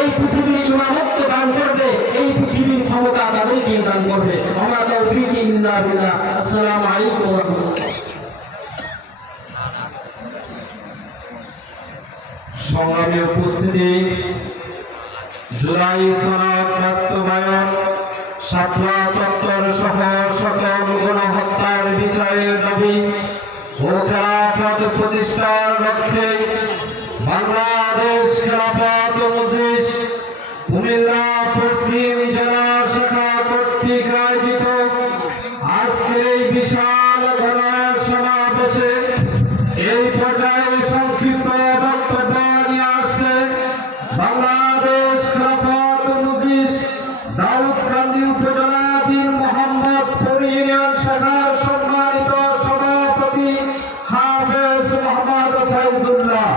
এই পৃথিবীর ইমামত্ব দান করবে, এই পৃথিবীর ক্ষমতা তাদেরকে দান করবে। আমরা তৌফিক ইল্লা বিল্লাহ। আসসালামু আলাইকুম ওয়া রাহমাতুল্লাহ। সংগ্রামী উপস্থিতি, জুলাই সনদ বাস্তবায়ন, শাপলা চত্বর সহ সকল গণহত্যার বিচারের দাবি ও খেলাফত প্রতিষ্ঠার লক্ষ্যে বাংলাদেশ খেলাফত মজলিস কুমিল্লা পশ্চিম জেলা শাখা কর্তৃক আয়োজিত আজকের এই বিশাল সমাবেশে এই পর্যায়ে সংক্ষিপ্ত বক্তব্য নিয়ে আসছে বাংলাদেশ খেলাফত মজলিস দাউদকান্দি উপজেলাধীন মোহাম্মদপুর ইউনিয়ন শাখার সম্মানিত সভাপতি হাফেজ মোহাম্মদ ফয়জুল্লাহ।